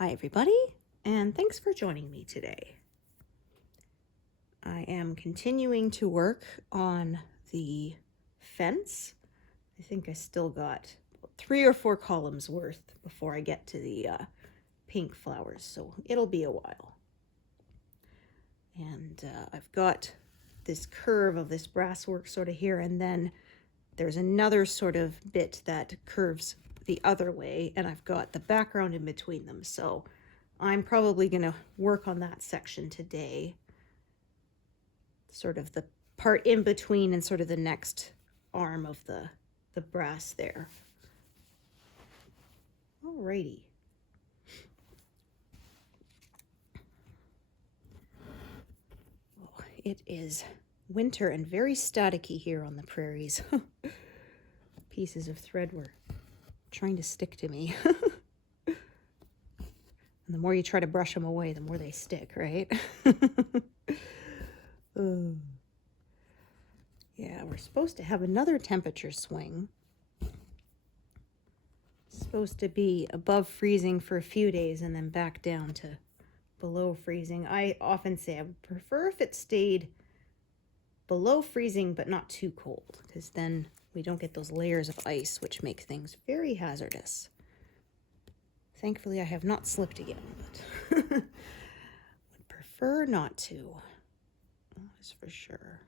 Hi everybody, and thanks for joining me today. I am continuing to work on the fence. I think I still got 3 or 4 columns worth before I get to the pink flowers, so it'll be a while. And I've got this curve of this brasswork sort of here, and then there's another sort of bit that curves the other way, and I've got the background in between them, so I'm probably going to work on that section today. Sort of the part in between and sort of the next arm of the brass there. Alrighty. Oh, it is winter and very staticky here on the prairies. Pieces of thread were trying to stick to me. And the more you try to brush them away, the more they stick, right? Yeah, we're supposed to have another temperature swing. It's supposed to be above freezing for a few days and then back down to below freezing. I often say I would prefer if it stayed below freezing but not too cold, because then we don't get those layers of ice, which make things very hazardous. Thankfully, I have not slipped again, but would prefer not to. That's for sure.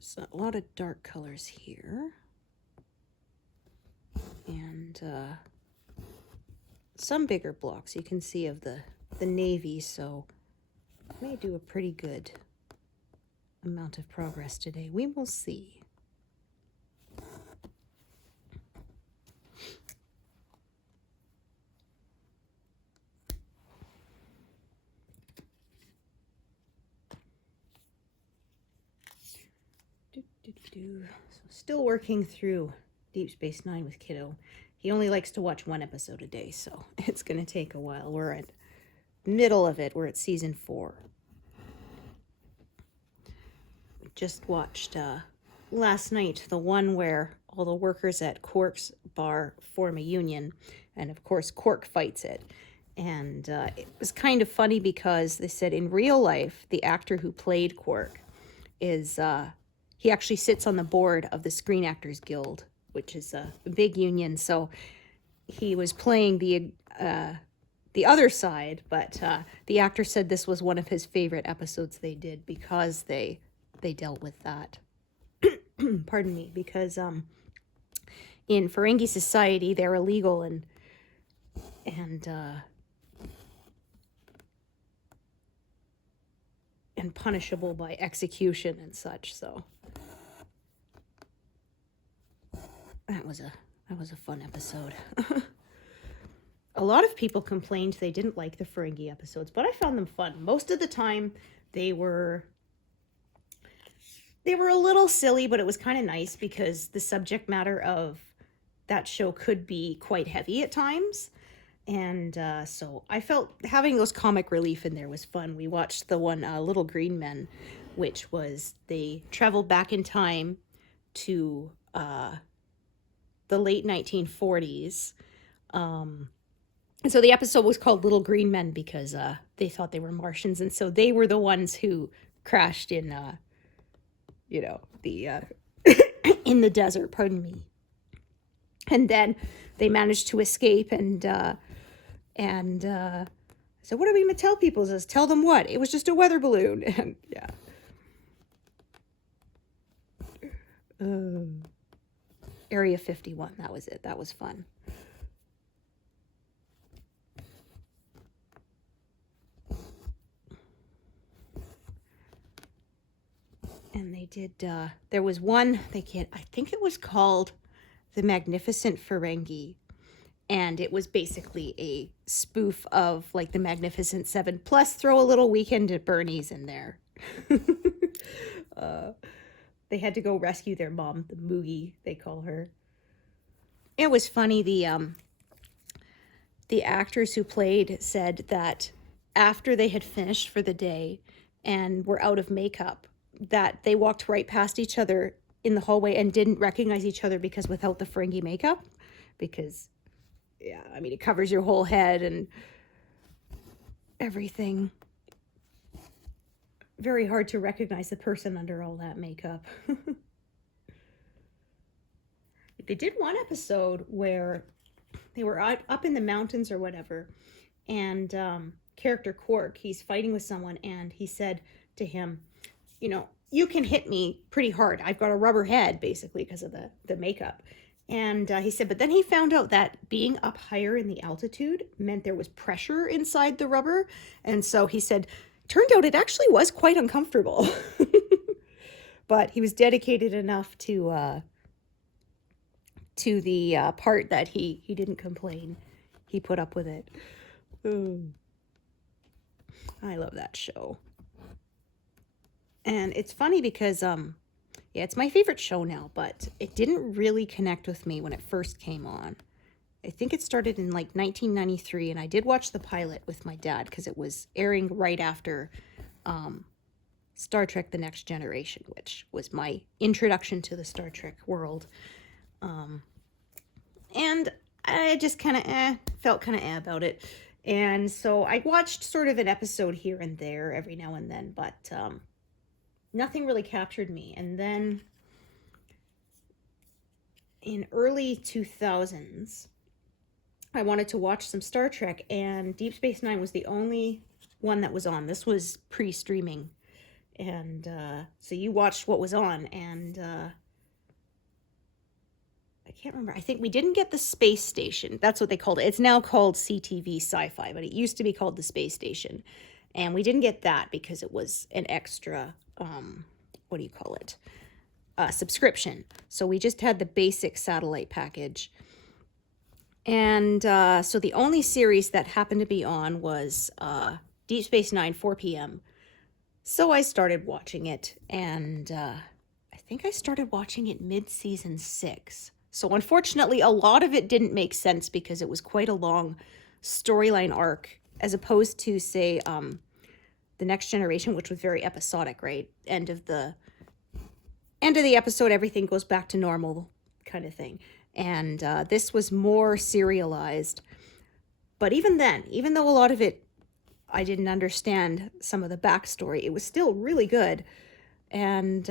So a lot of dark colors here. And some bigger blocks you can see of the navy, so I may do a pretty good amount of progress today. We will see. So still working through Deep Space Nine with Kiddo. He only likes to watch 1 episode a day, so it's going to take a while. We're at middle of it. We're at season 4. We just watched last night the one where all the workers at Quark's bar form a union, and of course Quark fights it. And it was kind of funny because they said in real life, the actor who played Quark is... he actually sits on the board of the Screen Actors Guild, which is a big union. So he was playing the other side, but the actor said this was one of his favorite episodes they did because they dealt with that. Pardon me, because in Ferengi society they're illegal and punishable by execution and such. So that was a fun episode. A lot of people complained they didn't like the Ferengi episodes, but I found them fun. Most of the time they were a little silly, but it was kind of nice because the subject matter of that show could be quite heavy at times. And so I felt having those comic relief in there was fun. We watched the one Little Green Men, which was they traveled back in time to the late 1940s. And so the episode was called Little Green Men because they thought they were Martians. And so they were the ones who crashed in, the in the desert, pardon me. And then they managed to escape and so what are we going to tell people? It says, tell them what? It was just a weather balloon. And yeah. Area 51, that was it. That was fun. And they did, there was one, I think it was called The Magnificent Ferengi. And it was basically a spoof of like the Magnificent Seven, plus throw a little Weekend at Bernie's in there. They had to go rescue their mom, the Moogie, they call her. It was funny, the actors who played said that after they had finished for the day and were out of makeup, that they walked right past each other in the hallway and didn't recognize each other because without the Ferengi makeup. because, yeah, I mean, it covers your whole head and everything. Very hard to recognize the person under all that makeup. They did one episode where they were up in the mountains or whatever, and character Quark, he's fighting with someone, and he said to him, you know, you can hit me pretty hard. I've got a rubber head, basically, because of the makeup. And he said, but then he found out that being up higher in the altitude meant there was pressure inside the rubber. And so he said, turned out it actually was quite uncomfortable. But he was dedicated enough to the part that he didn't complain. He put up with it. Ooh. I love that show. And it's funny because, yeah, it's my favorite show now, but it didn't really connect with me when it first came on. I think it started in like 1993, and I did watch the pilot with my dad because it was airing right after Star Trek The Next Generation, which was my introduction to the Star Trek world. And I just kind of felt kind of about it. And so I watched sort of an episode here and there every now and then, but nothing really captured me. And then in early 2000s, I wanted to watch some Star Trek, and Deep Space Nine was the only one that was on. This was pre-streaming. And so you watched what was on, and I can't remember. I think we didn't get the space station. That's what they called it. It's now called CTV Sci-Fi, but it used to be called the space station. And we didn't get that because it was an extra, what do you call it? Subscription. So we just had the basic satellite package. And so the only series that happened to be on was Deep Space Nine, 4 p.m. So I started watching it, and I think I started watching it mid-season 6. So unfortunately, a lot of it didn't make sense because it was quite a long storyline arc, as opposed to, say, The Next Generation, which was very episodic, right? End of the episode, everything goes back to normal kind of thing. And this was more serialized. But even then, even though a lot of it, I didn't understand some of the backstory, it was still really good. And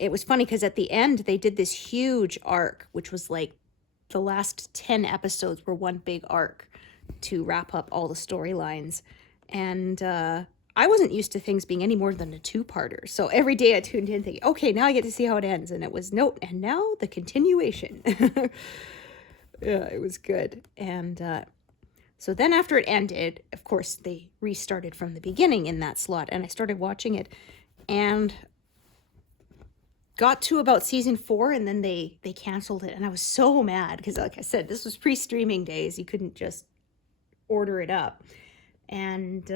it was funny because at the end, they did this huge arc, which was like the last 10 episodes were one big arc to wrap up all the storylines. And I wasn't used to things being any more than a 2-parter. So every day I tuned in thinking, okay, now I get to see how it ends. And it was, nope, and now the continuation. Yeah, it was good. And so then after it ended, of course, they restarted from the beginning in that slot. And I started watching it and got to about season 4, and then they canceled it. And I was so mad because, like I said, this was pre-streaming days. You couldn't just order it up. And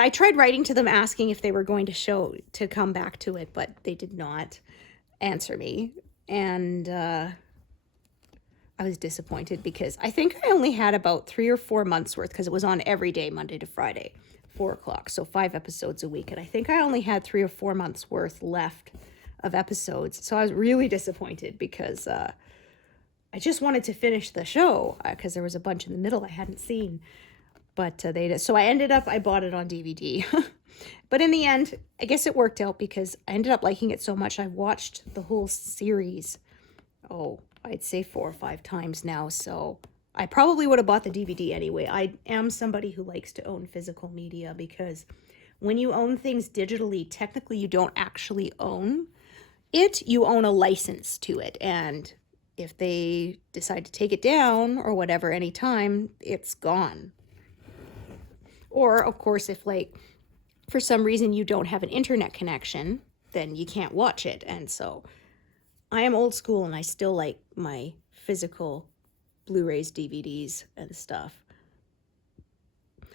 I tried writing to them asking if they were going to come back to it, but they did not answer me. And I was disappointed because I think I only had about 3 or 4 months worth, because it was on every day, Monday to Friday, 4 o'clock. So 5 episodes a week. And I think I only had 3 or 4 months worth left of episodes. So I was really disappointed because I just wanted to finish the show because there was a bunch in the middle I hadn't seen. But so I bought it on DVD. But in the end, I guess it worked out because I ended up liking it so much. I watched the whole series, I'd say 4 or 5 times now. So I probably would have bought the DVD anyway. I am somebody who likes to own physical media because when you own things digitally, technically you don't actually own it. You own a license to it. And if they decide to take it down or whatever anytime, it's gone. Or, of course, if, like, for some reason you don't have an internet connection, then you can't watch it. And so I am old school, and I still like my physical Blu-rays, DVDs, and stuff.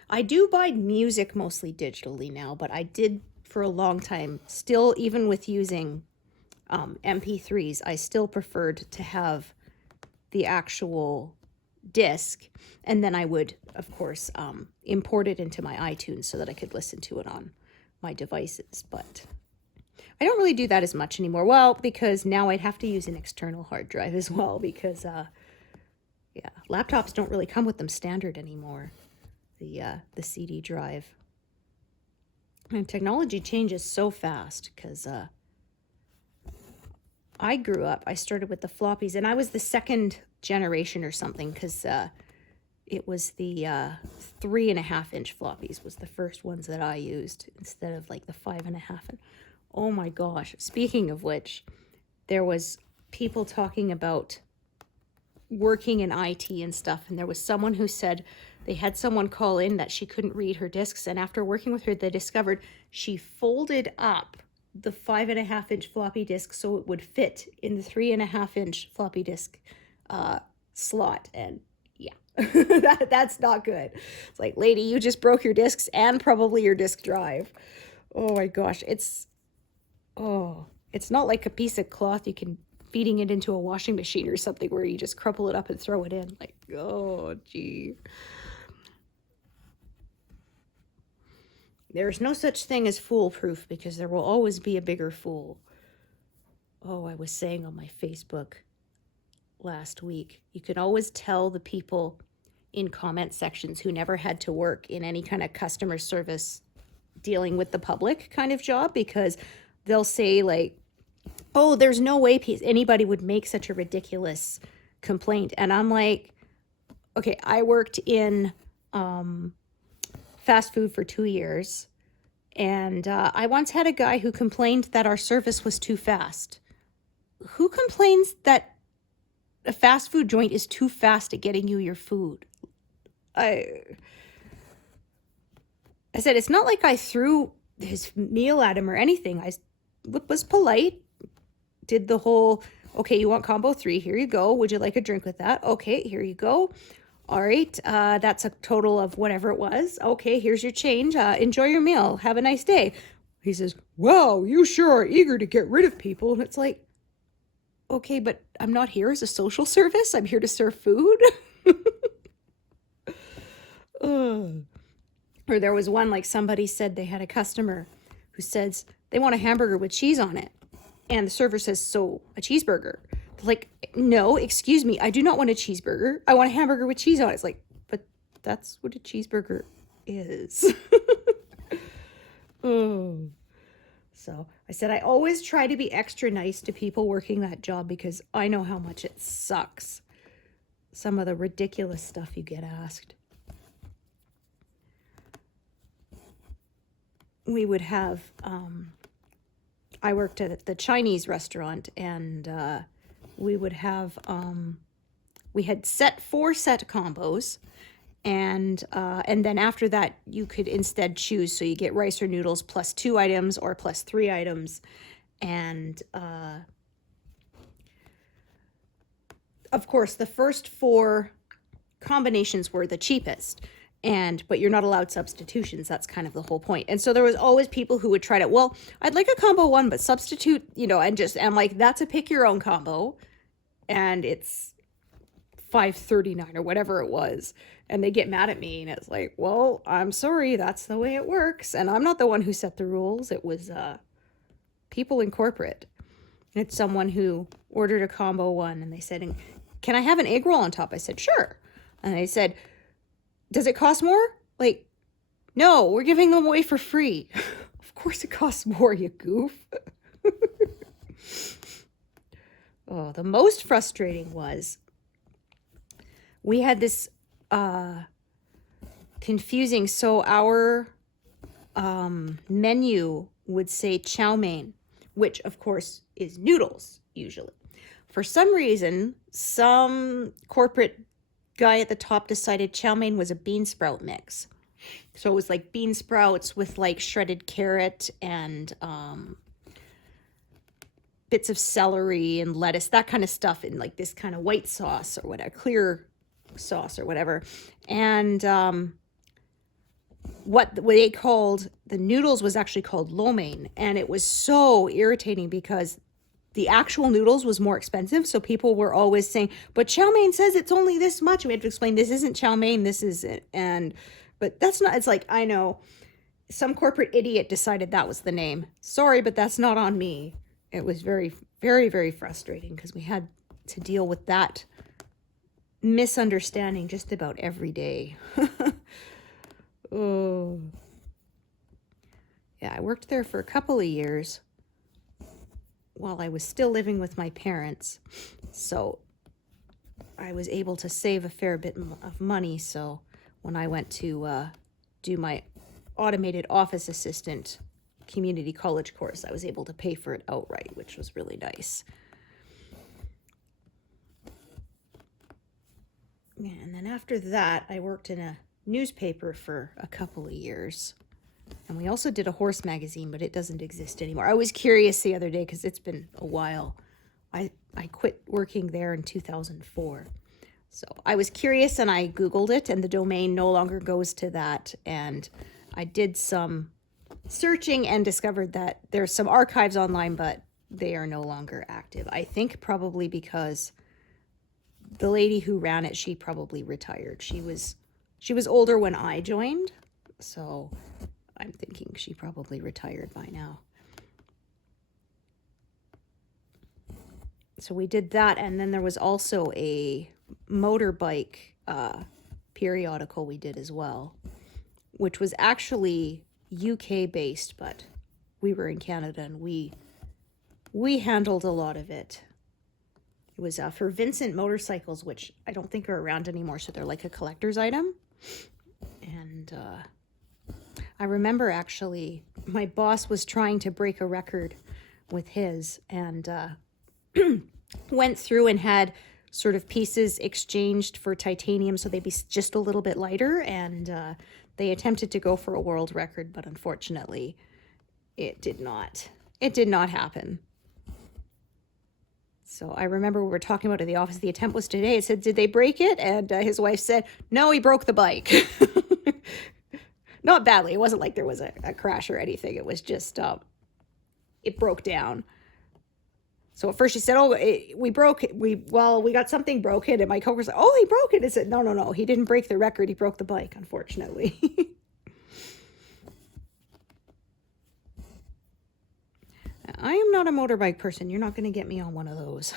I do buy music mostly digitally now, but I did for a long time. Still, even with using MP3s, I still preferred to have the actual disc, and then I would, of course, import it into my iTunes so that I could listen to it on my devices. But I don't really do that as much anymore. Well, because now I'd have to use an external hard drive as well, because yeah, laptops don't really come with them standard anymore. The CD drive. And technology changes so fast, because I grew up, I started with the floppies, and I was the second generation or something, because it was the 3.5-inch floppies was the first ones that I used, instead of like the 5.5. And oh my gosh, speaking of which, there was people talking about working in IT and stuff, and there was someone who said they had someone call in that she couldn't read her discs, and after working with her, they discovered she folded up the 5.5-inch floppy disk so it would fit in the 3.5-inch floppy disk slot. And yeah, that's not good. It's like, lady, you just broke your discs and probably your disk drive. Oh my gosh, it's not like a piece of cloth you can feeding it into a washing machine or something where you just crumple it up and throw it in. Like, oh gee. There's no such thing as foolproof, because there will always be a bigger fool. Oh, I was saying on my Facebook last week, you can always tell the people in comment sections who never had to work in any kind of customer service dealing with the public kind of job, because they'll say like, oh, there's no way anybody would make such a ridiculous complaint. And I'm like, okay, I worked in fast food for 2 years, and I once had a guy who complained that our service was too fast. Who complains that a fast food joint is too fast at getting you your food? I said, it's not like I threw his meal at him or anything. I was polite, did the whole, okay, you want combo 3, here you go. Would you like a drink with that? Okay, here you go. All right, that's a total of whatever it was. Okay, here's your change. Enjoy your meal. Have a nice day. He says, wow, you sure are eager to get rid of people. And it's like, okay, but I'm not here as a social service. I'm here to serve food. Or there was one, like somebody said they had a customer who says they want a hamburger with cheese on it. And the server says, so a cheeseburger. Like, no, excuse me, I do not want a cheeseburger. I want a hamburger with cheese on it. It's like, but that's what a cheeseburger is. Oh. So I said, I always try to be extra nice to people working that job, because I know how much it sucks. Some of the ridiculous stuff you get asked. We would have, I worked at the Chinese restaurant, and we would have, we had 4 set combos, and then after that you could instead choose. So you get rice or noodles plus 2 items or plus 3 items. And of course the first 4 combinations were the cheapest. But you're not allowed substitutions. That's kind of the whole point. And so there was always people who would try to, well, I'd like a combo 1, but substitute, and like, that's a pick your own combo. And it's $5.39 or whatever it was. And they get mad at me, and it's like, well, I'm sorry, that's the way it works. And I'm not the one who set the rules. It was people in corporate. And it's someone who ordered a combo 1, and they said, can I have an egg roll on top? I said, sure. And they said, does it cost more? Like, no, we're giving them away for free. Of course it costs more, you goof. Oh, the most frustrating was we had this confusing, so our menu would say chow mein, which of course is noodles usually. For some reason, some corporate guy at the top decided chow mein was a bean sprout mix. So it was like bean sprouts with like shredded carrot and bits of celery and lettuce, that kind of stuff, in like this kind of white sauce or whatever, clear sauce or whatever. And what they called the noodles was actually called lo mein. And it was so irritating because the actual noodles was more expensive. So people were always saying, but chow mein says it's only this much. We had to explain, this isn't chow mein, this isn't. But that's not, it's like, I know. some corporate idiot decided that was the name. Sorry, but that's not on me. It was very, very, very frustrating because we had to deal with that misunderstanding just about every day. Oh. Yeah, I worked there for a couple of years while I was still living with my parents. So I was able to save a fair bit of money. So when I went to do my automated office assistant community college course, I was able to pay for it outright, which was really nice. Yeah, and then after that, I worked in a newspaper for a couple of years. And we also did a horse magazine, but it doesn't exist anymore. I was curious the other day because it's been a while. I quit working there in 2004. So I was curious and I Googled it, and the domain no longer goes to that. And I did some searching and discovered that there's some archives online, but they are no longer active. I think probably because the lady who ran it, she probably retired. She was older when I joined, so I'm thinking she probably retired by now. So we did that, and then there was also a motorbike periodical we did as well, which was actually UK based, but we were in Canada and we handled a lot of it. It was for Vincent motorcycles, which I don't think are around anymore, so they're like a collector's item. And I remember actually my boss was trying to break a record with his, and went through and had sort of pieces exchanged for titanium so they'd be just a little bit lighter, and they attempted to go for a world record, but unfortunately it did not happen. So I remember we were talking about it in the office. The attempt was today. It said, did they break it? And his wife said, no, he broke the bike. Not badly. It wasn't like there was a crash or anything. It was just, it broke down. So at first she said, oh, we got something broken. And my coworker said, oh, he broke it. I said, no. He didn't break the record. He broke the bike, unfortunately. I am not a motorbike person. You're not going to get me on one of those.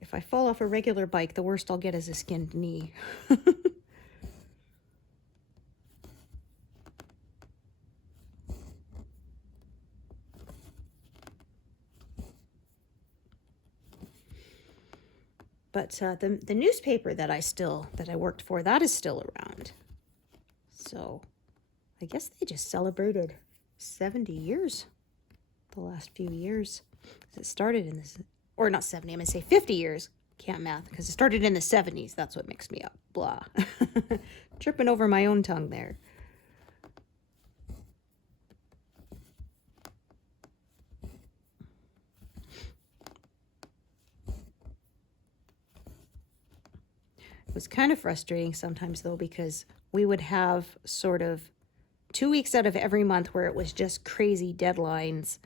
If I fall off a regular bike, the worst I'll get is a skinned knee. But the newspaper that I worked for, that is still around. So I guess they just celebrated 70 years the last few years. It started in this, or not 70, I'm going to say 50 years. Can't math, because it started in the 70s. That's what mixed me up. Blah. Tripping over my own tongue there. It was kind of frustrating sometimes, though, because we would have sort of 2 weeks out of every month where it was just crazy deadlines,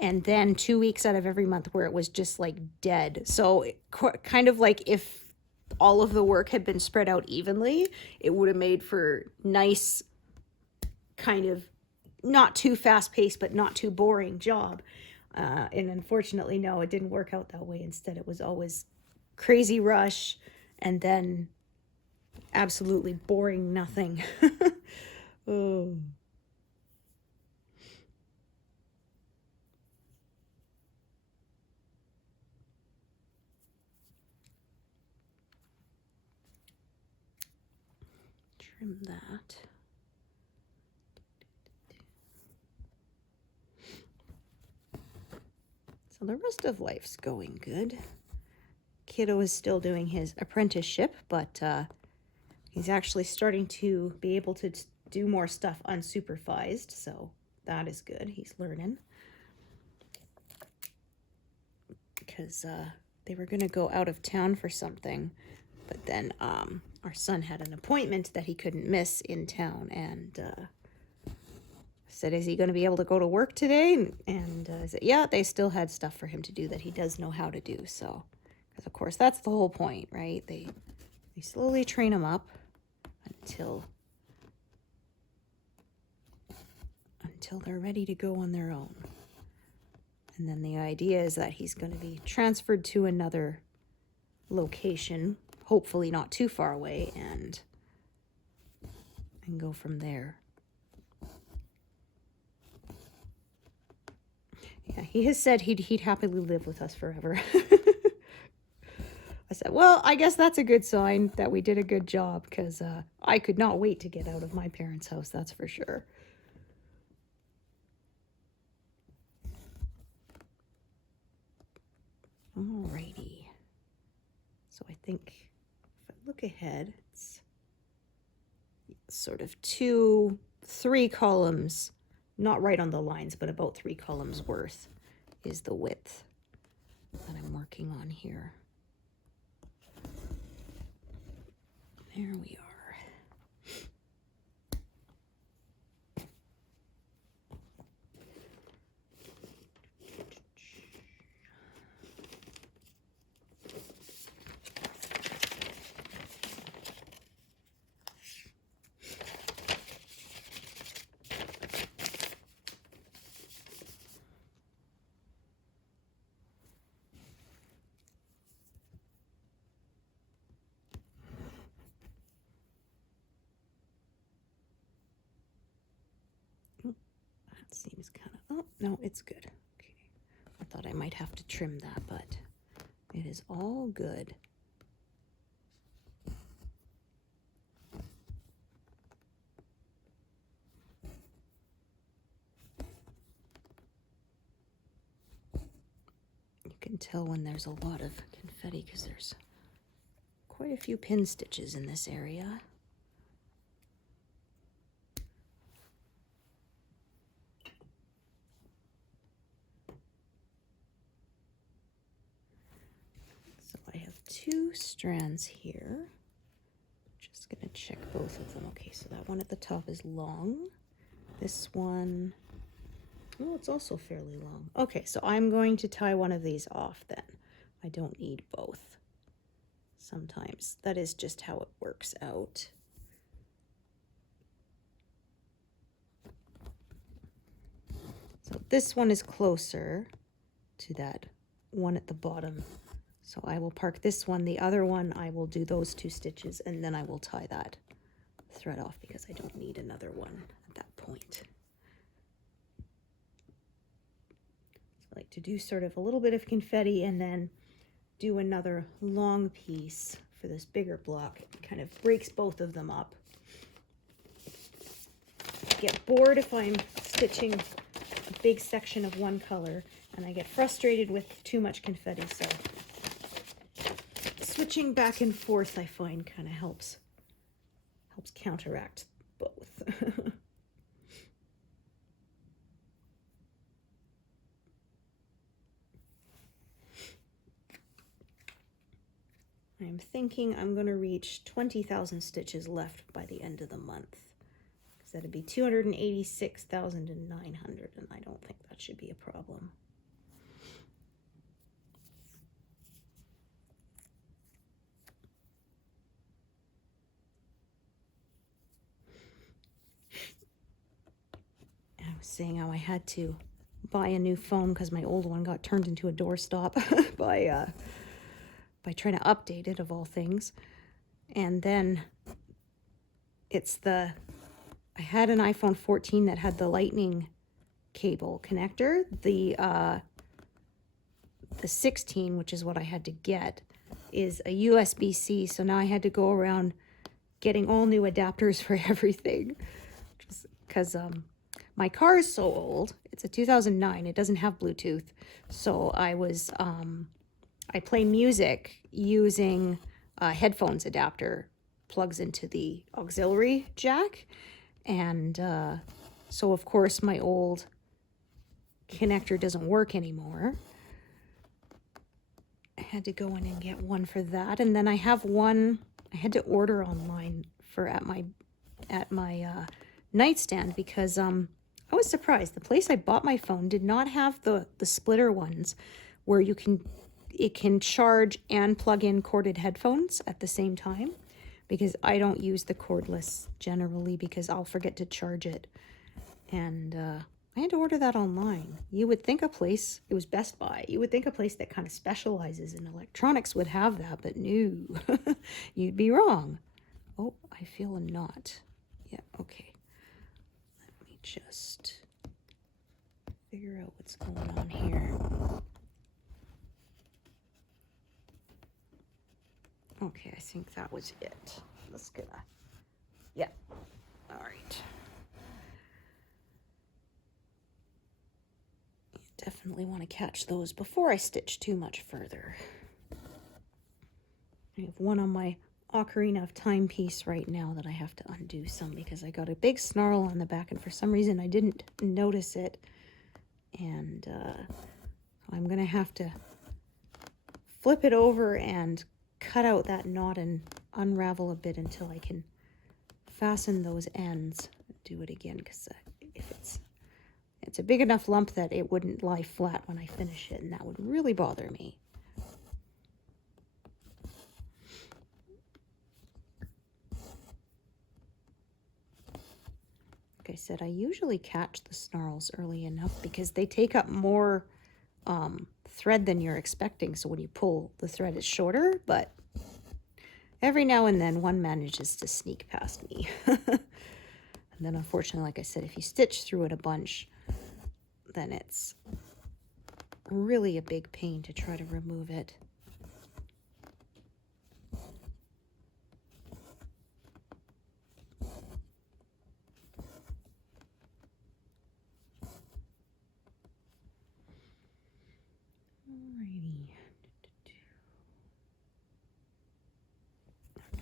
and then 2 weeks out of every month where it was just like dead. So kind of like if all of the work had been spread out evenly, it would have made for nice, kind of not too fast paced, but not too boring job. And unfortunately, no, it didn't work out that way. Instead, it was always crazy rush and then absolutely boring nothing. Oh. Trim that. So the rest of life's going good. Kiddo is still doing his apprenticeship, but he's actually starting to be able to do more stuff unsupervised, so that is good. He's learning. Because they were going to go out of town for something, but then our son had an appointment that he couldn't miss in town, and said, is he going to be able to go to work today? And I said, yeah, they still had stuff for him to do that he does know how to do, so... Because, of course, that's the whole point, right? They I slowly train them up until they're ready to go on their own. And then the idea is that he's going to be transferred to another location, hopefully not too far away, and go from there. Yeah, he has said he'd happily live with us forever. I said, well, I guess that's a good sign that we did a good job, because I could not wait to get out of my parents' house, that's for sure. Alrighty. So I think if I look ahead, it's sort of 3 columns, not right on the lines, but about 3 columns worth is the width that I'm working on here. There we are. Seems kind of, oh, no, it's good. Okay. I thought I might have to trim that, but it is all good. You can tell when there's a lot of confetti because there's quite a few pin stitches in this area. I have 2 strands here. Just gonna check both of them. Okay, so that one at the top is long. This one, oh, it's also fairly long. Okay, so I'm going to tie one of these off then. I don't need both. Sometimes that is just how it works out. So this one is closer to that one at the bottom. So I will park this one. The other one, I will do those 2 stitches, and then I will tie that thread off because I don't need another one at that point. So I like to do sort of a little bit of confetti and then do another long piece for this bigger block. It kind of breaks both of them up. I get bored if I'm stitching a big section of one color, and I get frustrated with too much confetti, so switching back and forth, I find, kind of helps counteract both. I'm thinking I'm going to reach 20,000 stitches left by the end of the month. Because that'd be 286,900, and I don't think that should be a problem. I was saying how I had to buy a new phone because my old one got turned into a doorstop by trying to update it, of all things. And then I had an iPhone 14 that had the lightning cable connector. The 16, which is what I had to get, is a USB-C. So now I had to go around getting all new adapters for everything. Just because my car is so old. It's a 2009. It doesn't have Bluetooth. So I play music using a headphones adapter, plugs into the auxiliary jack. And so, of course, my old connector doesn't work anymore. I had to go in and get one for that. And then I have one I had to order online for at my nightstand because I was surprised. The place I bought my phone did not have the splitter ones where it can charge and plug in corded headphones at the same time. because I don't use the cordless generally because I'll forget to charge it. And I had to order that online. You would think a place, it was Best Buy, you would think a place that kind of specializes in electronics would have that, but no, you'd be wrong. Oh, I feel a knot. Yeah, okay. Let me just figure out what's going on here. Okay, I think that was it. Let's get a, yeah, all right. Definitely want to catch those before I stitch too much further. I have one on my Ocarina of Time piece right now that I have to undo some because I got a big snarl on the back and for some reason I didn't notice it. And I'm going to have to flip it over and cut out that knot and unravel a bit until I can fasten those ends. Do it again because if it's a big enough lump that it wouldn't lie flat when I finish it, and that would really bother me. Like I said, I usually catch the snarls early enough because they take up more thread than you're expecting. So when you pull, the thread is shorter, but every now and then one manages to sneak past me. And then unfortunately, like I said, if you stitch through it a bunch, then it's really a big pain to try to remove it. Alrighty.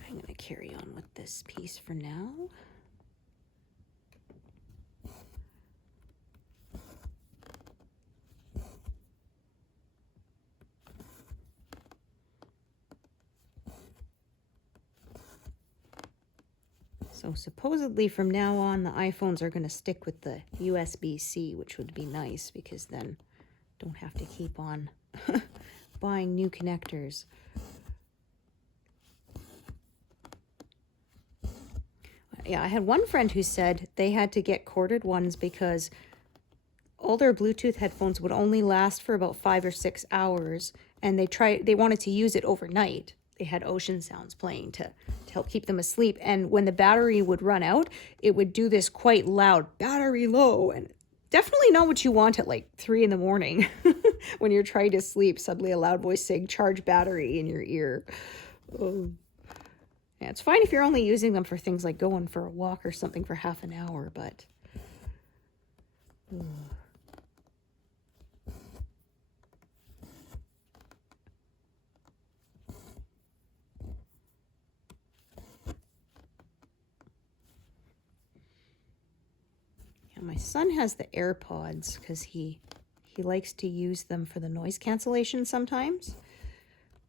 I'm going to carry on with this piece for now. So supposedly from now on, the iPhones are going to stick with the USB-C, which would be nice because then don't have to keep on buying new connectors. Yeah, I had one friend who said they had to get corded ones because all their Bluetooth headphones would only last for about 5 or 6 hours, and they wanted to use it overnight. They had ocean sounds playing to help keep them asleep, and when the battery would run out, it would do this quite loud battery low, and definitely not what you want at like 3 in the morning when you're trying to sleep. Suddenly a loud voice saying charge battery in your ear. Oh. Yeah, it's fine if you're only using them for things like going for a walk or something for half an hour, but yeah, my son has the AirPods because he likes to use them for the noise cancellation sometimes,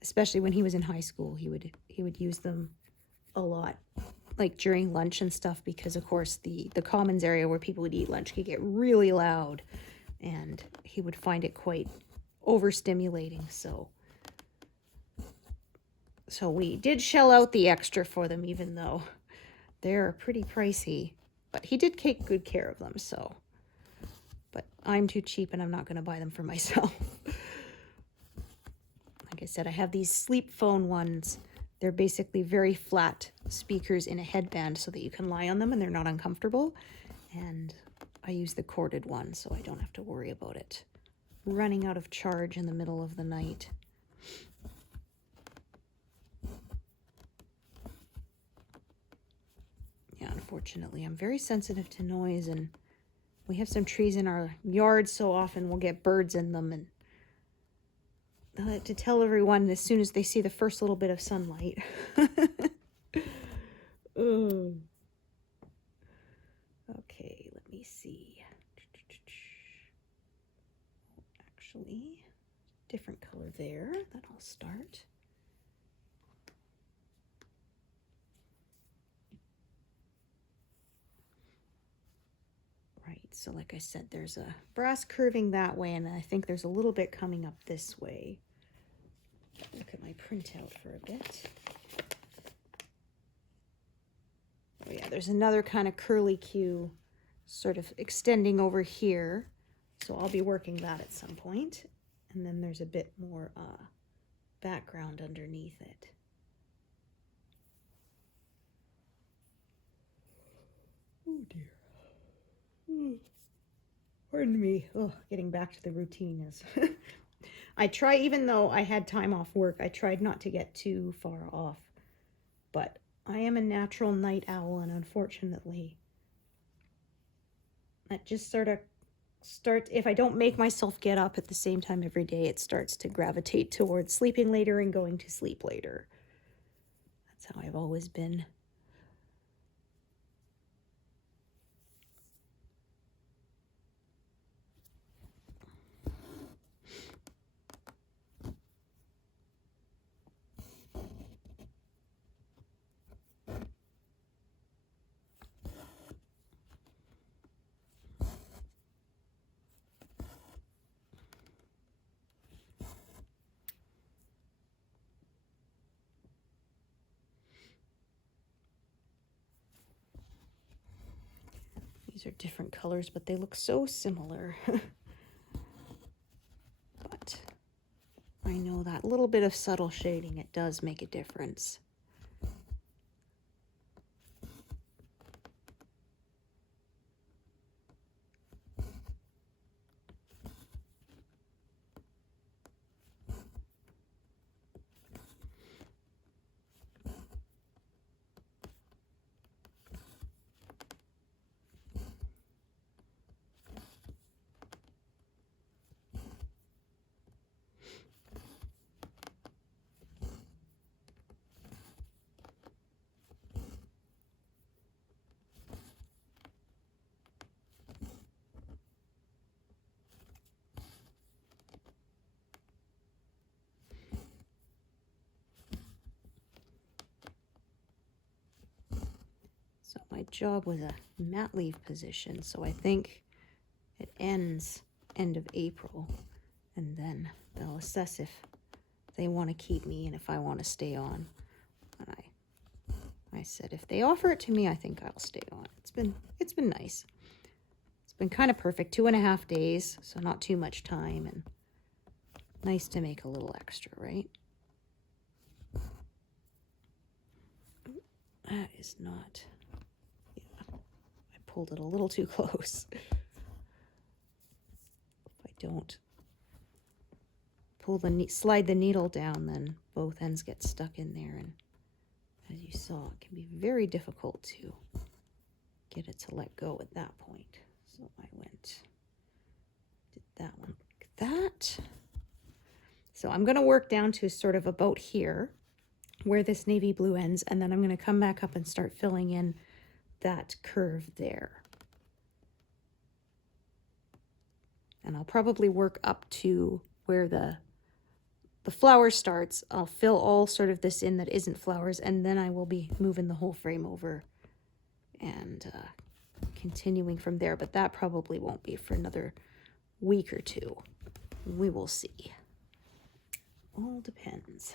especially when he was in high school. He would use them a lot, like during lunch and stuff, because of course the commons area where people would eat lunch could get really loud, and he would find it quite overstimulating. So we did shell out the extra for them, even though they're pretty pricey. But he did take good care of them, so. But I'm too cheap and I'm not going to buy them for myself. Like I said, I have these sleep phone ones. They're basically very flat speakers in a headband so that you can lie on them and they're not uncomfortable. And I use the corded one so I don't have to worry about it running out of charge in the middle of the night. Yeah, unfortunately, I'm very sensitive to noise, and we have some trees in our yard, so often we'll get birds in them, and I have to tell everyone as soon as they see the first little bit of sunlight. Oh. Okay, let me see. Actually, different color there. That'll start. Right, so like I said, there's a brass curving that way, and I think there's a little bit coming up this way. Look at my printout for a bit. Oh yeah, there's another kind of curly Q sort of extending over here. So I'll be working that at some point. And then there's a bit more background underneath it. Oh dear. Pardon me. Oh, getting back to the routine is... I try, even though I had time off work, I tried not to get too far off. But I am a natural night owl, and unfortunately, that just sort of starts, if I don't make myself get up at the same time every day, it starts to gravitate towards sleeping later and going to sleep later. That's how I've always been. These are different colors, but they look so similar. But I know that little bit of subtle shading, it does make a difference. So my job was a mat leave position, so I think it ends end of April, and then they'll assess if they want to keep me and if I want to stay on. And I said if they offer it to me, I think I'll stay on. It's been nice. It's been kind of perfect, 2.5 days, so not too much time, and nice to make a little extra, right? That is not... pulled it a little too close. If I don't slide the needle down, then both ends get stuck in there, and as you saw, it can be very difficult to get it to let go at that point. So I did that one like that. So I'm going to work down to sort of about here where this navy blue ends, and then I'm going to come back up and start filling in that curve there. And I'll probably work up to where the flower starts. I'll fill all sort of this in that isn't flowers, and then I will be moving the whole frame over and continuing from there. But that probably won't be for another week or two. We will see. All depends.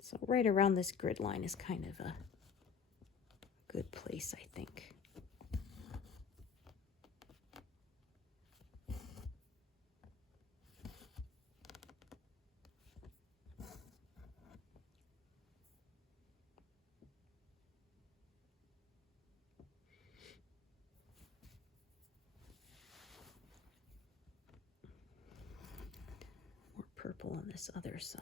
So right around this grid line is kind of a good place, I think. More purple on this other side.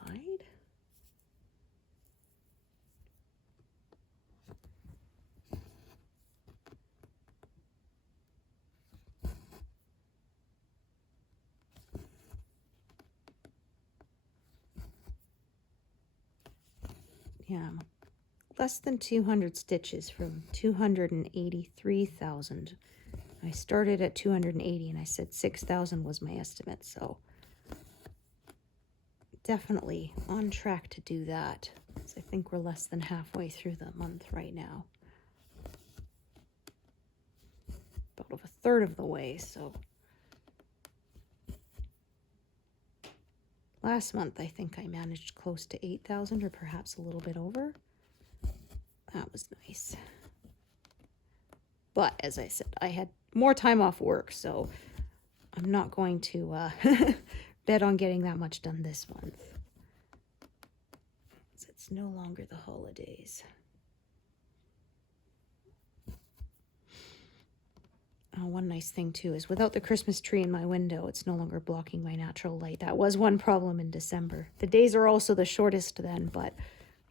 Yeah, less than 200 stitches from 283,000. I started at 280 and I said 6,000 was my estimate, so definitely on track to do that. So I think we're less than halfway through the month right now. about a third of the way, so. Last month, I think I managed close to 8,000 or perhaps a little bit over. That was nice. But as I said, I had more time off work, so I'm not going to bet on getting that much done this month. It's no longer the holidays. Oh, one nice thing too is without the Christmas tree in my window, it's no longer blocking my natural light. That was one problem in December. The days are also the shortest then, but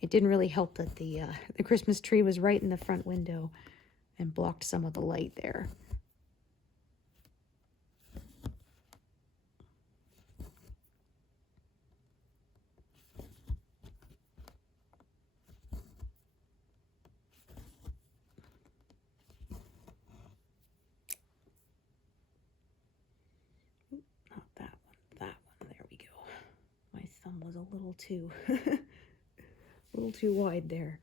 it didn't really help that the Christmas tree was right in the front window and blocked some of the light there. Not that one, that one. There we go. My thumb was a little too, a little too wide there.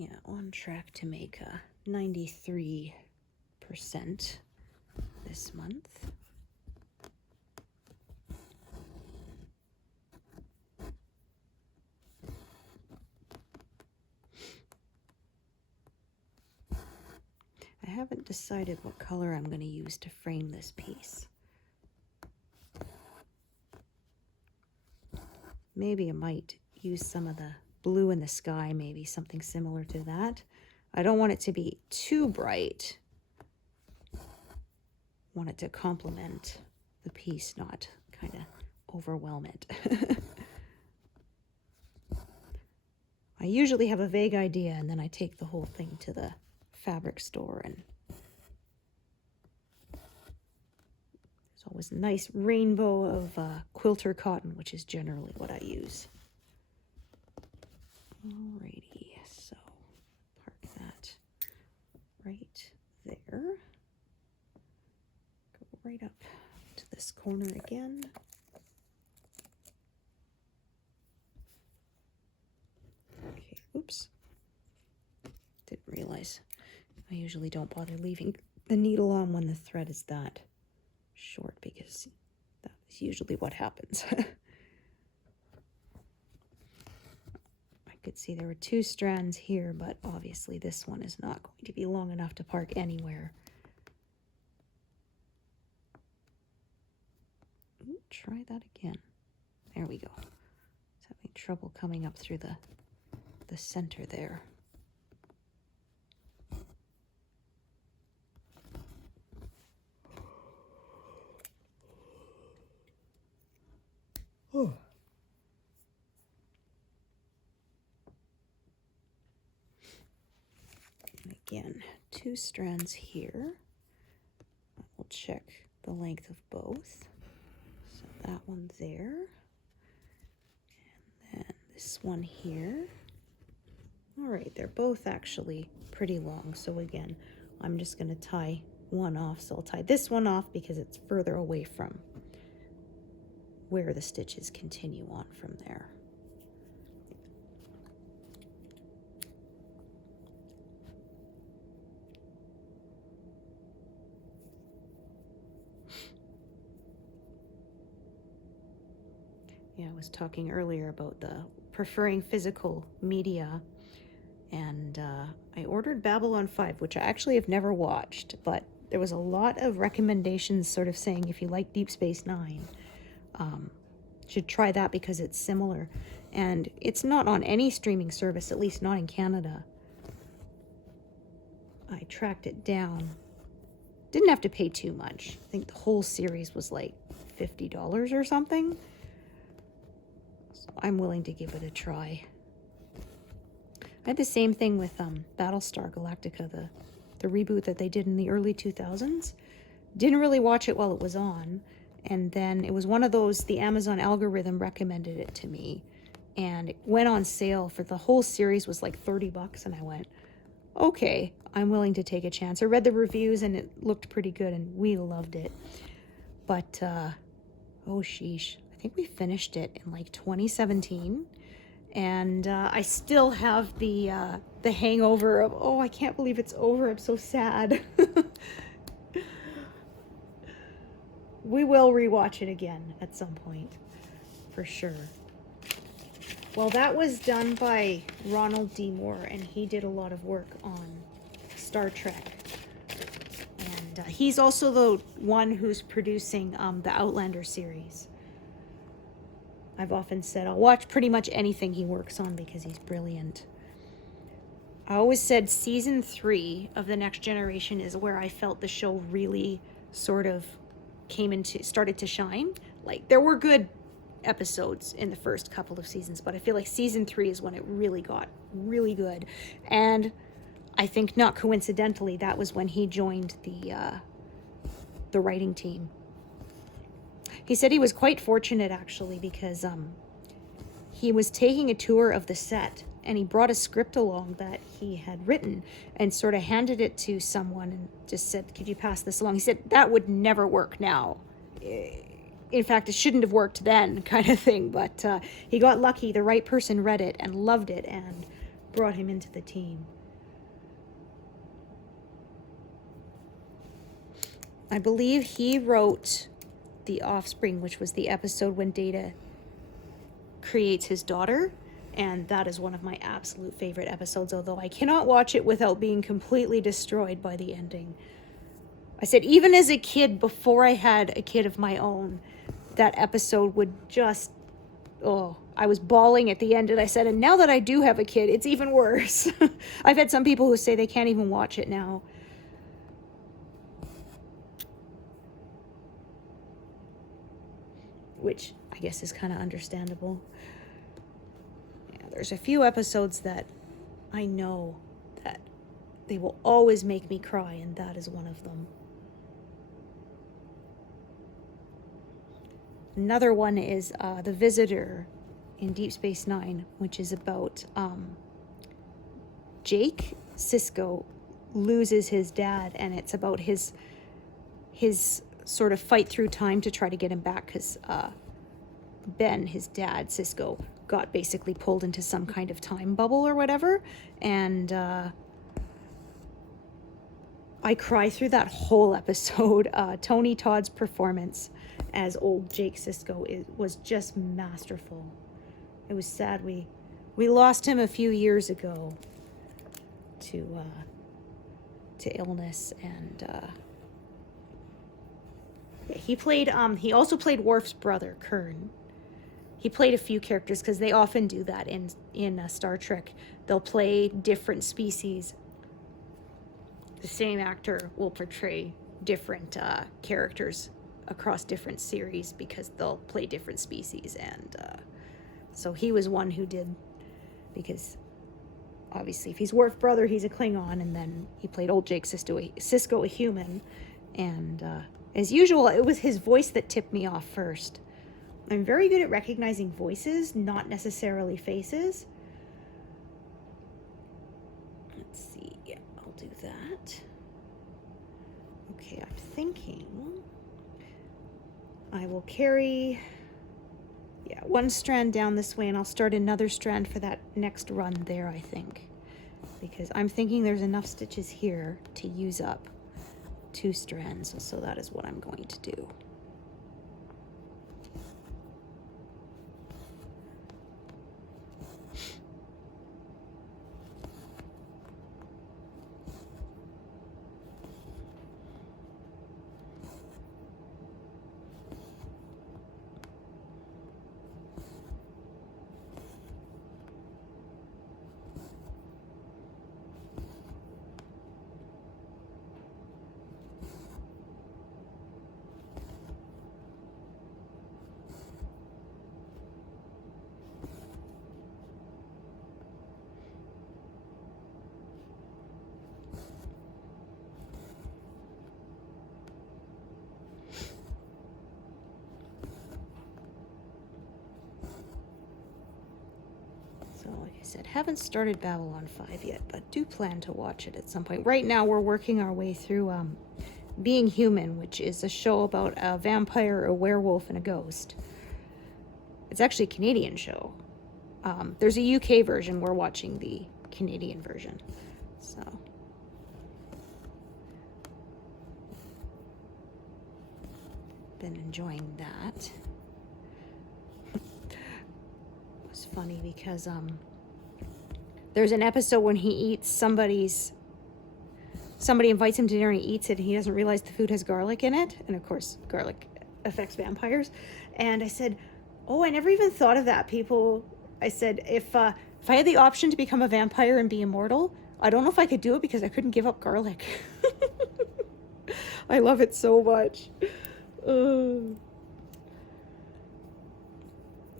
Yeah, on track to make 93% this month. I haven't decided what color I'm going to use to frame this piece. Maybe I might use some of the blue in the sky, maybe something similar to that. I don't want it to be too bright. I want it to complement the piece, not kind of overwhelm it. I usually have a vague idea and then I take the whole thing to the fabric store, and there's always a nice rainbow of quilter cotton, which is generally what I use. Alrighty, so park that right there. Go right up to this corner again. Okay, oops. Didn't realize. I usually don't bother leaving the needle on when the thread is that short, because that is usually what happens. I could see there were 2 strands here, but obviously this one is not going to be long enough to park anywhere. Ooh, try that again. There we go. It's having trouble coming up through the center there. Oh. And again, 2 strands here. We'll check the length of both. So that one there. And then this one here. All right, they're both actually pretty long. So again, I'm just going to tie one off. So I'll tie this one off because it's further away from where the stitches continue on from there. Yeah, I was talking earlier about the preferring physical media, and I ordered Babylon 5, which I actually have never watched, but there was a lot of recommendations sort of saying if you like Deep Space Nine, should try that because it's similar. And it's not on any streaming service, at least not in Canada. I tracked it down. Didn't have to pay too much. I think the whole series was like $50 or something. So I'm willing to give it a try. I had the same thing with Battlestar Galactica, the reboot that they did in the early 2000s. Didn't really watch it while it was on. And then it was one of those, the Amazon algorithm recommended it to me. And it went on sale for the whole series was like $30. And I went, okay, I'm willing to take a chance. I read the reviews and it looked pretty good and we loved it. But, oh sheesh, I think we finished it in like 2017. And I still have the hangover of, oh, I can't believe it's over. I'm so sad. We will rewatch it again at some point, for sure. Well, that was done by Ronald D. Moore, and he did a lot of work on Star Trek. And he's also the one who's producing the Outlander series. I've often said I'll watch pretty much anything he works on because he's brilliant. I always said season 3 of The Next Generation is where I felt the show really sort of started to shine. Like, there were good episodes in the first couple of seasons, but I feel like season 3 is when it really got really good. And I think not coincidentally, that was when he joined the writing team. He said he was quite fortunate actually because he was taking a tour of the set and he brought a script along that he had written and sort of handed it to someone and just said, could you pass this along? He said, that would never work now. In fact, it shouldn't have worked then, kind of thing. But he got lucky. The right person read it and loved it and brought him into the team. I believe he wrote The Offspring, which was the episode when Data creates his daughter. And that is one of my absolute favorite episodes, although I cannot watch it without being completely destroyed by the ending. I said, even as a kid, before I had a kid of my own, that episode would just, I was bawling at the end. And I said, and now that I do have a kid, it's even worse. I've had some people who say they can't even watch it now. Which I guess is kind of understandable. There's a few episodes that I know that they will always make me cry, and that is one of them. Another one is The Visitor in Deep Space Nine, which is about Jake Sisko loses his dad, and it's about his sort of fight through time to try to get him back because Ben, his dad, Sisko, got basically pulled into some kind of time bubble or whatever. And I cry through that whole episode. Tony Todd's performance as old Jake Sisko was just masterful. It was sad. We lost him a few years ago to illness, and he also played Worf's brother, Kern. He played a few characters because they often do that in Star Trek. They'll play different species. The same actor will portray different characters across different series because they'll play different species. And so he was one who did, because obviously if he's Worf's brother, he's a Klingon, and then he played old Jake Sisko, a human. And as usual, it was his voice that tipped me off first. I'm very good at recognizing voices, not necessarily faces. Let's see. Yeah, I'll do that. Okay, I'm thinking I will carry, one strand down this way, and I'll start another strand for that next run there, I think. Because I'm thinking there's enough stitches here to use up 2 strands, so that is what I'm going to do. I said, haven't started Babylon 5 yet, but do plan to watch it at some point. Right now we're working our way through Being Human, which is a show about a vampire, a werewolf, and a ghost. It's actually a Canadian show. There's a UK version. We're watching the Canadian version. So been enjoying that. It was funny because there's an episode when he eats somebody invites him to dinner and he eats it and he doesn't realize the food has garlic in it, and of course garlic affects vampires. And I said, oh, I never even thought of that. People, I said, if I had the option to become a vampire and be immortal, I don't know if I could do it because I couldn't give up garlic. I love it so much.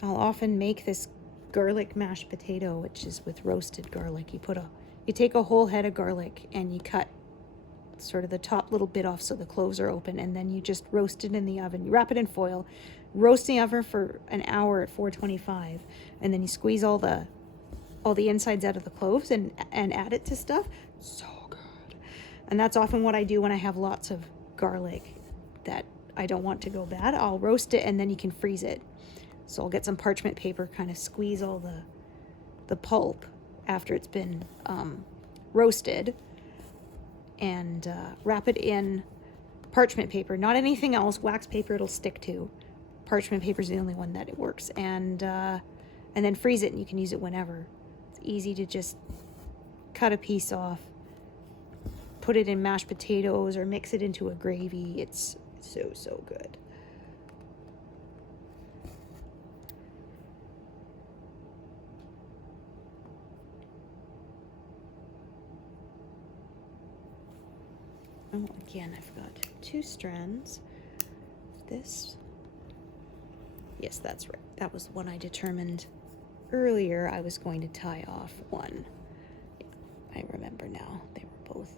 I'll often make this garlic mashed potato, which is with roasted garlic. You take a whole head of garlic and you cut sort of the top little bit off so the cloves are open, and then you just roast it in the oven. You wrap it in foil, roast in the oven for an hour at 425, and then you squeeze all the insides out of the cloves and add it to stuff. So good. And that's often what I do when I have lots of garlic that I don't want to go bad. I'll roast it and then you can freeze it. So I'll get some parchment paper, kind of squeeze all the pulp after it's been roasted, and wrap it in parchment paper, not anything else. Wax paper it'll stick to. Parchment paper is the only one that it works, and then freeze it, and you can use it whenever. It's easy to just cut a piece off, put it in mashed potatoes, or mix it into a gravy. It's so good. Oh, again, I've got 2 strands. This, yes, that's right. That was the one I determined earlier I was going to tie off one. Yeah, I remember now. They were both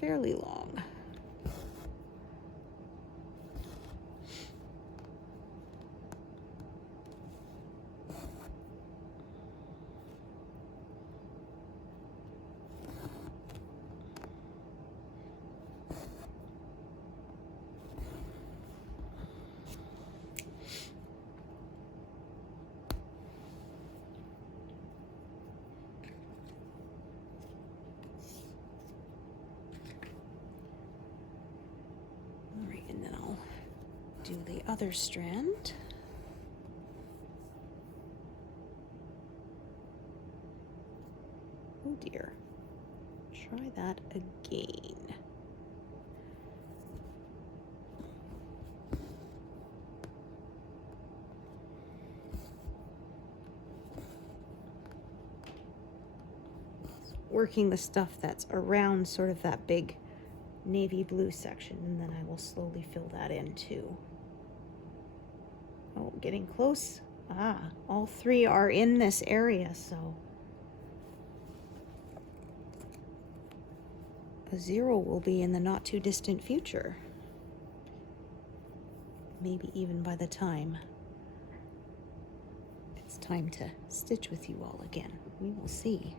fairly long. And then I'll do the other strand. Oh dear. Try that again. Working the stuff that's around sort of that big navy blue section, and then I will slowly fill that in too. Oh, getting close. All 3 are in this area, so a 0 will be in the not too distant future. Maybe even by the time it's time to stitch with you all again. We will see.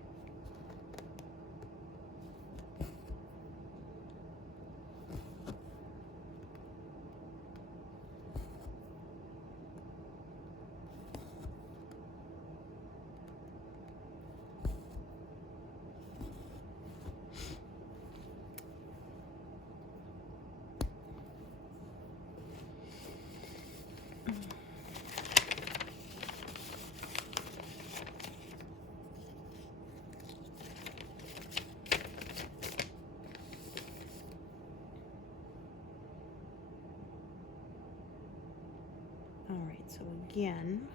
So again,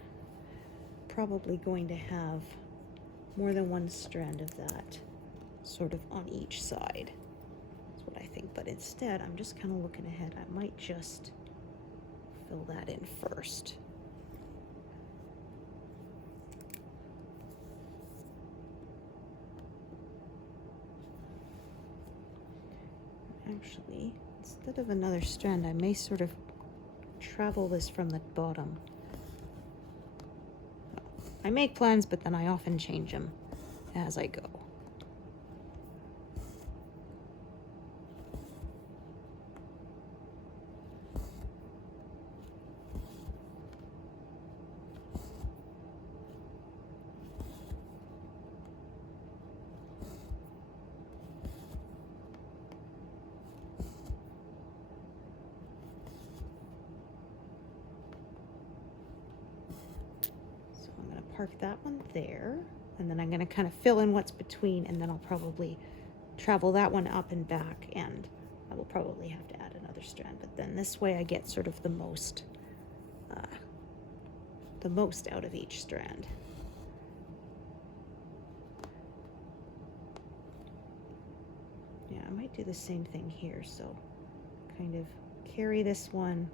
probably going to have more than 1 strand of that sort of on each side. That's what I think. But instead, I'm just kind of looking ahead. I might just fill that in first. Actually, instead of another strand, I may sort of travel this from the bottom I make plans, but then I often change them as I go. Park that one there, and then I'm going to kind of fill in what's between, and then I'll probably travel that one up and back, and I will probably have to add another strand, but then this way I get sort of the most out of each strand. Yeah, I might do the same thing here, so kind of carry this one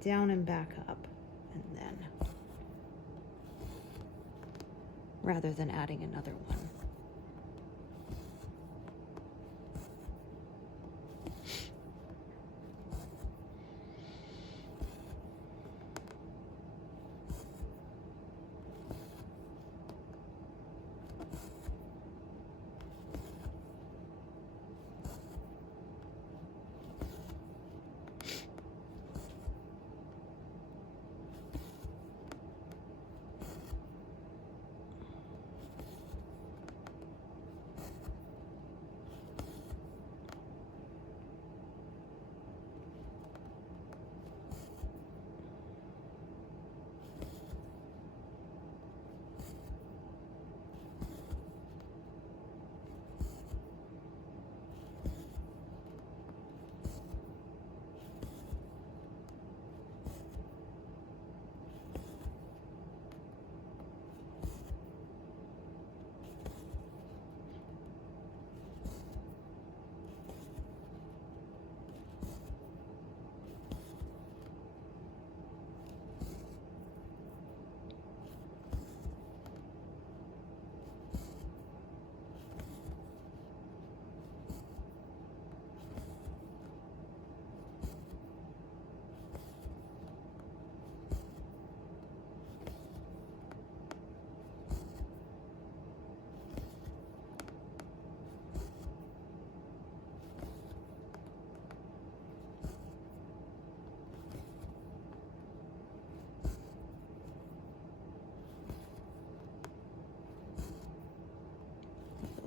down and back up, and then rather than adding another one.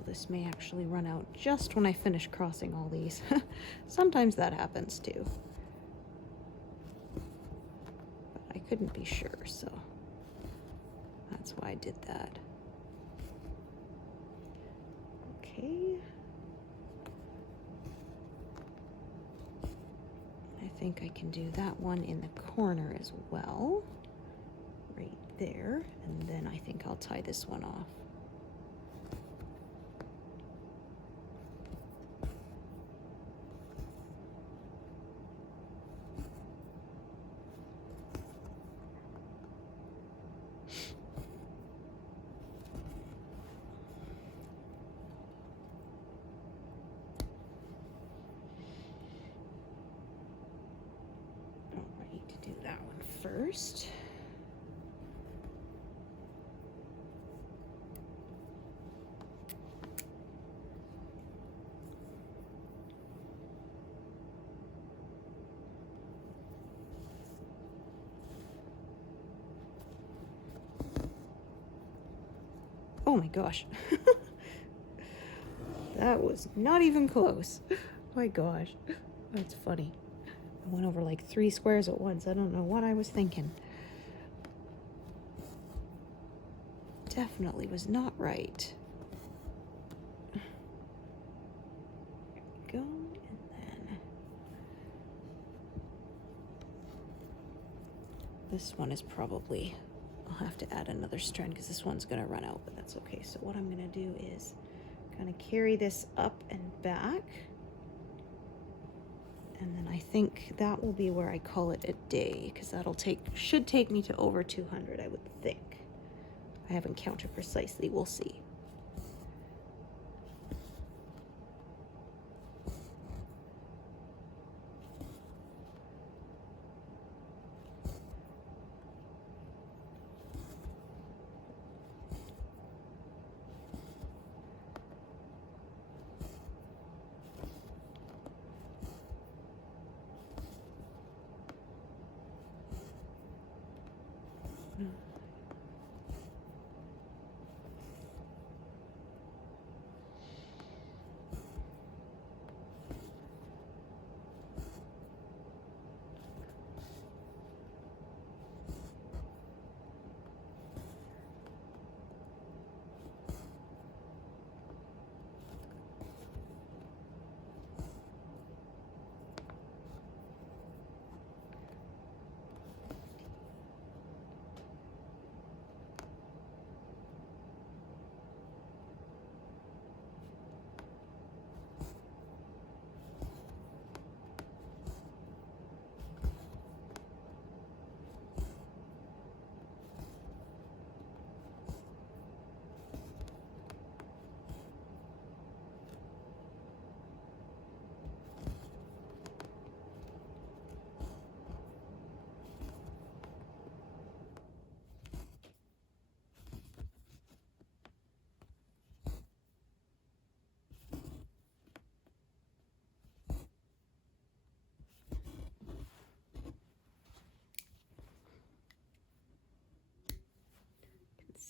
This may actually run out just when I finish crossing all these. Sometimes that happens too. But I couldn't be sure, so that's why I did that. Okay. I think I can do that one in the corner as well. Right there. And then I think I'll tie this one off. First. Oh my gosh. That was not even close. My gosh. That's funny. I went over like 3 squares at once. I don't know what I was thinking. Definitely was not right. There we go. And then this one is probably, I'll have to add another strand because this one's going to run out, but that's okay. So what I'm going to do is kind of carry this up and back. And then I think that will be where I call it a day, because should take me to over 200, I would think. I haven't counted precisely, we'll see.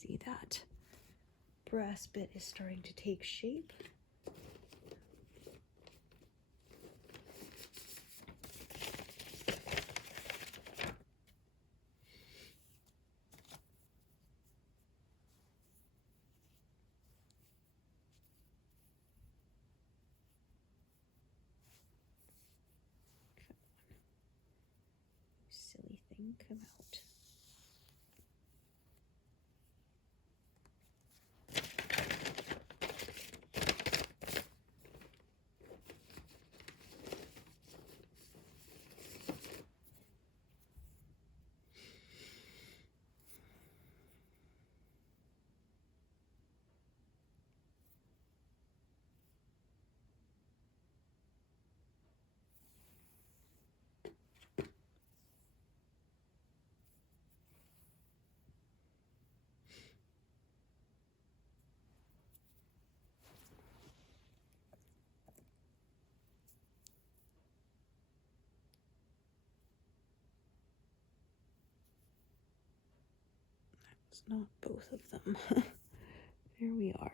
see that brass bit is starting to take shape. Silly thing, come out. It's not both of them. There we are.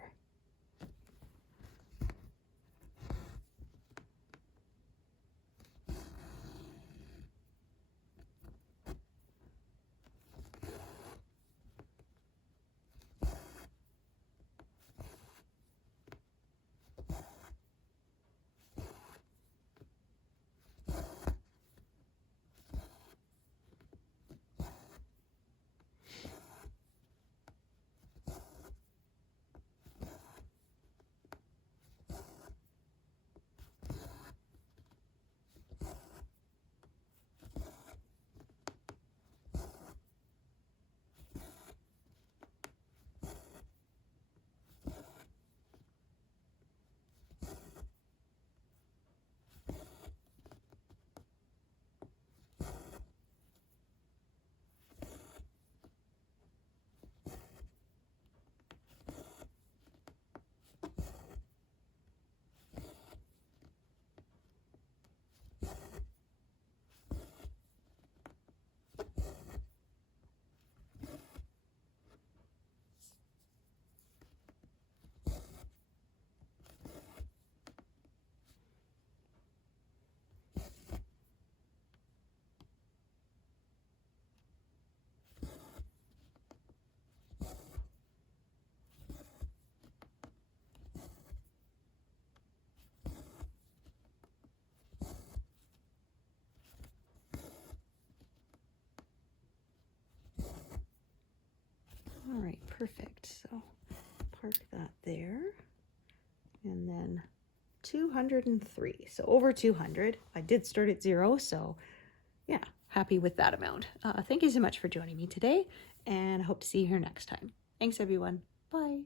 All right, perfect. So park that there. And then 203. So over 200. I did start at 0, so yeah, happy with that amount. Thank you so much for joining me today, and I hope to see you here next time. Thanks, everyone. Bye.